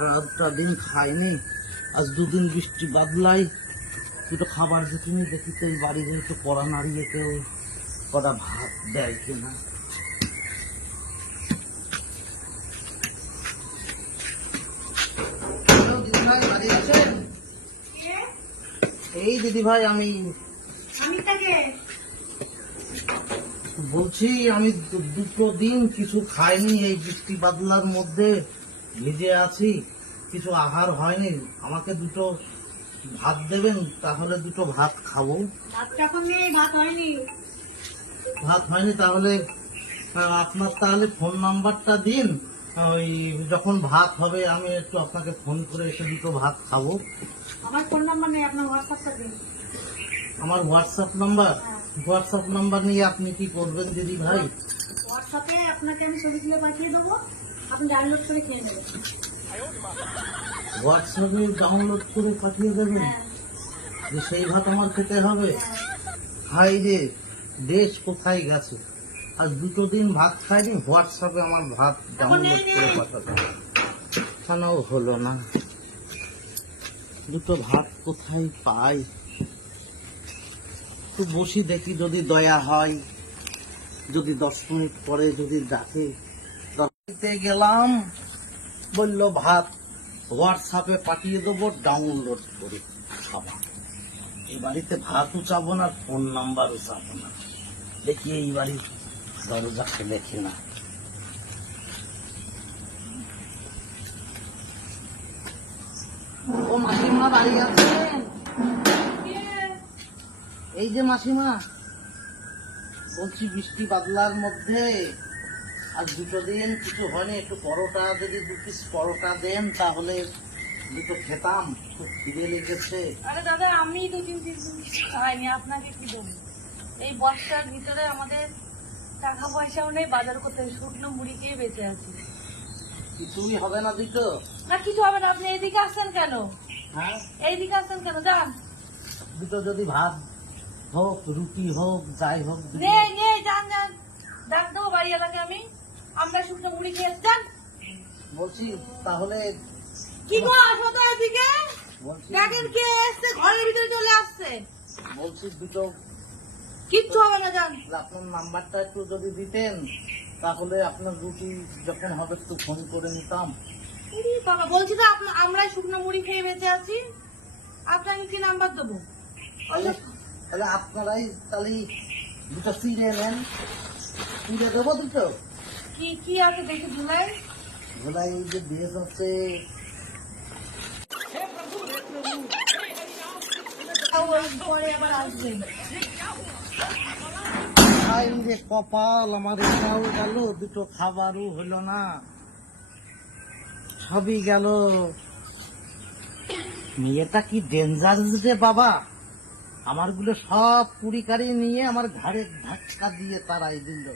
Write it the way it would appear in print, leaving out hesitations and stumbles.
রাতটা দিন খাইনি, আজ দুদিন বৃষ্টি বাদলাই, দুটো খাবার দেখিনি, দেখি তো এই বাড়ি একটু কড়া নাড়িয়ে কেউ কটা ভাত দেয় কিনা। দিদিভাই বাড়ি আছেন? এই দিদিভাই আমি বলছি, আমি দুটো দিন কিছু খাইনি, এই বৃষ্টি বাদলার মধ্যে ভিজে আছি, কিছু আহার হয়নি, আমাকে দুটো ভাত দেবেন, তাহলে দুটো ভাত খাবো। ভাত হয়নি তাহলে আপনার তাহলে ফোন নাম্বারটা দিন, ওই যখন ভাত হবে আমি একটু আপনাকে ফোন করে এসে দুটো ভাত খাবো। আমার ফোন নাম্বার নেই, আপনার হোয়াটসঅ্যাপটা দিন। আমার হোয়াটসঅ্যাপ নাম্বার? হোয়াটসঅ্যাপ নাম্বার নিয়ে আপনি কি করবেন দিদি ভাই? হোয়াটসঅ্যাপে আপনাকে আমি ছবি তুলে পাঠিয়ে দেবো, আপনি ডাউনলোড করে খেয়ে নেবেন। হোয়াটসঅ্যাপে ডাউনলোড করে পাঠিয়ে দেবেন? যে সেই ভাত আমার খেতে হবে? হাই রে, দেশ কোথায় গেছে, আর দুটো দিন ভাত খাইনি, হোয়াটসঅ্যাপে আমার ভাত ডাউনলোড করে পাঠাবে, কেন হলো না? দুটো ভাত কোথায় পাই? একটু বসি দেখি, যদি দয়া হয়, যদি 10 মিনিট পরে যদি ডাকে। বাড়িতে গেলাম, বললো ভাত হোয়াটসঅ্যাপে পাঠিয়ে দেবো, ডাউনলোড করে খাবা। এই বাড়িতে ভাতও চাবো না, ফোন নাম্বারও চাবো না, দেখি এই বাড়ির দরজা খুলে কিনা। ও মাসিমা বাড়ি আছেন? এই যে মাসিমা, বলছি বৃষ্টি বাদলার মধ্যে আর দুটো দিন কিছু হয়নি, একটু পরোটা যদি 2 পিস পরোটা দেন তাহলে দুটো খেতাম, খুব খিদে লেগেছে। আরে দাদা, আমি 2-3 দিন খাইনি, আপনাকে কি দেবো? এই বর্ষার ভিতরে আমাদের টাকা পয়সাও নেই, বাজার করতে শুকনো মুড়ি খেয়ে বেঁচে আছি। কিছুই হবে না দুটো? না, কিছু হবে না। আপনি এইদিকে আসছেন কেন? হ্যাঁ, এইদিকে আসছেন কেন? যান। দুটো যদি ভাত হোক, রুটি হোক, যাই হোক। নেই নেই, যান যান, ডাক দেবো বাড়ি এলাকায় আমি। আমরা শুকনো মুড়ি খেয়ে যান। বলছি তাহলে কি গো, আসো তো এদিকে। বলছি দেখেন কে এসছে, ঘরের ভিতরে চলে আসছে। বলছি দুটো, কিচ্ছু হবে না, যান। আপনার নাম্বারটা একটু যদি দিতেন তাহলে আপনার রুটি যখন হবে একটু ফোন করে নিতাম। উরি বাবা, বলছি তো আমরা শুকনো মুড়ি খেয়ে বেঁচে আছি, আপনাকে কি নাম্বার দেবো? তাহলে আপনারাই তাহলে দুটো চিড়ে নেন, চিড়ে দেবো দুটো। কি কি আছে দেখে ঝুলাই। ভোলাই এই যে দেশ আছে, পরে আবার আসবে। হাই রে কপাল, আমার এটাও গেল, দুটো খাবারও হলো না, সবই গেল। মেয়েটা কি ডেঞ্জার রে বাবা, আমার গুলো সব পুরি কারি নিয়ে আমার ঘাড়ে ধাক্কা দিয়ে তারাই দিল।